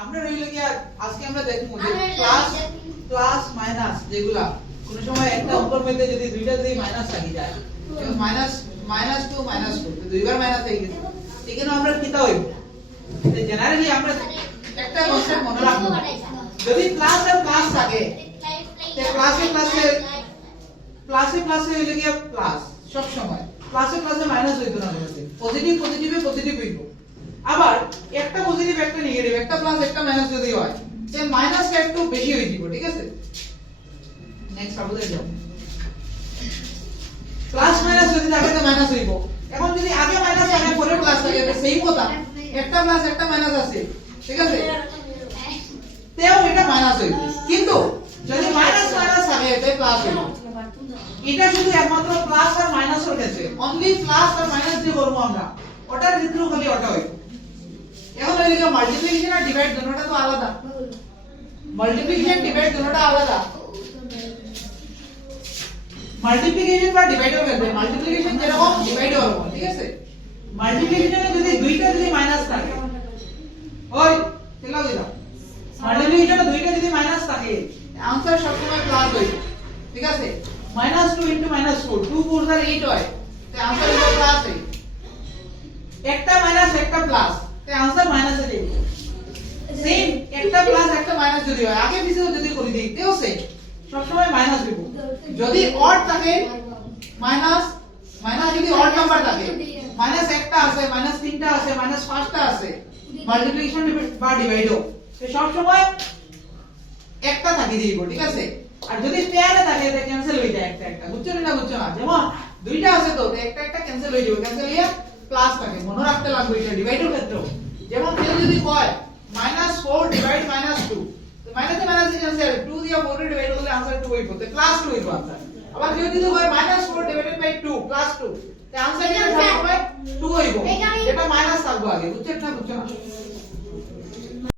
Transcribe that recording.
আমরা রইলো কি আজকে আমরা দেখব যে প্লাস প্লাস মাইনাস যেগুলা কোন সময় একটা অঙ্কের মধ্যে যদি দুইটা যদি মাইনাস থাকি যায় minus minus two minus two দুইবার মাইনাস হয়ে গেছে এখানে আমরা কিতা হইব জেনারেলি আমরা একটা কনসেপ্ট মনে রাখবো যদি প্লাস আর প্লাস থাকে তে প্লাসে হইলে কি প্লাস সব সময় প্লাসে মাইনাস হইতো না পজিটিভ পজিটিভে পজিটিভ হইব আবার একটা পজিটিভ একটা নেগেটিভ একটা প্লাস একটা মাইনাস যদি হয় সে মাইনাসটা একটু বেশি হয়ে যাবে ঠিক আছে নেক্সট আবার যাও প্লাস মাইনাস যদি থাকে তো মাইনাস হইব এখন যদি আগে মাইনাস থাকে পরে প্লাস থাকে এটা সেম কথা একটা প্লাস একটা মাইনাস আছে ঠিক আছে তেও এটা মাইনাস হইবে কিন্তু যদি মাইনাস মাইনাস থাকে এটা প্লাস হইবে এটা শুধু একমাত্র প্লাস আর মাইনাসের ক্ষেত্রে অনলি প্লাস আর মাইনাস যে করব আমরা ওটার ভিতরে খালি ওটা হইবে এখন হইলো মাল্টিপ্লিকেশন আর ডিভাইড দুটোটা তো আলাদা মাল্টিপ্লিকেশন ডিভাইড দুটোটা আলাদা মাল্টিপ্লিকেশন বা ডিভাইডের মধ্যে মাল্টিপ্লিকেশন যেরকম ডিভাইডও হবে ঠিক আছে মাল্টিপ্লিকেশনে যদি দুইটা যদি মাইনাস থাকে ওই তেলাও দিলা মাল্টিপ্লিকেশনে দুইটা যদি মাইনাস থাকে आंसर সবসময় প্লাস হইবে ঠিক আছে -2 * -4 2 4 আর 8 হয় তে आंसर হলো প্লাস হয় একটা মাইনাস একটা প্লাস তে आंसर মাইনাস এ যাবে সেম একটা প্লাস একটা মাইনাস যদি হয় আগে পিছে যদি করি দেই তেও সেম সব সময় মাইনাস দিব যদি অড থাকে মাইনাস মাইনাস যদি অড নাম্বার থাকে মাইনাস একটা আছে মাইনাস তিনটা আছে মাইনাস পাঁচটা আছে মাল্টিপ্লিকেশন বা ডিভাইডও তে সব সময় একটা থাকি দিব ঠিক আছে আর যদি পেয়ারে থাকে এটা ক্যান্সেল হয়ে যায় একটা একটা বুঝছো না বুঝছো না যেমন দুইটা আছে তো একটা একটা ক্যান্সেল হয়ে যাবে ক্যান্সেল হইয়া প্লাস থাকে মনে রাখতে লাগবে এটা ডিভাইডের ক্ষেত্রে যেমন কেউ যদি কয় -4 ডিভাইড -2 তো মাইনাসে মাইনাসে ক্যান্সেল 2 দিয়া 4 এর ডিভাইড করলে आंसर 2 হইব তো প্লাস 2 হইব आंसर আবার কেউ যদি কয় -4 ডিভাইডেড বাই 2 প্লাস 2 তো आंसर কি হবে 2 হইব এটা মাইনাস থাকবে আগে বুঝছো না বুঝছো না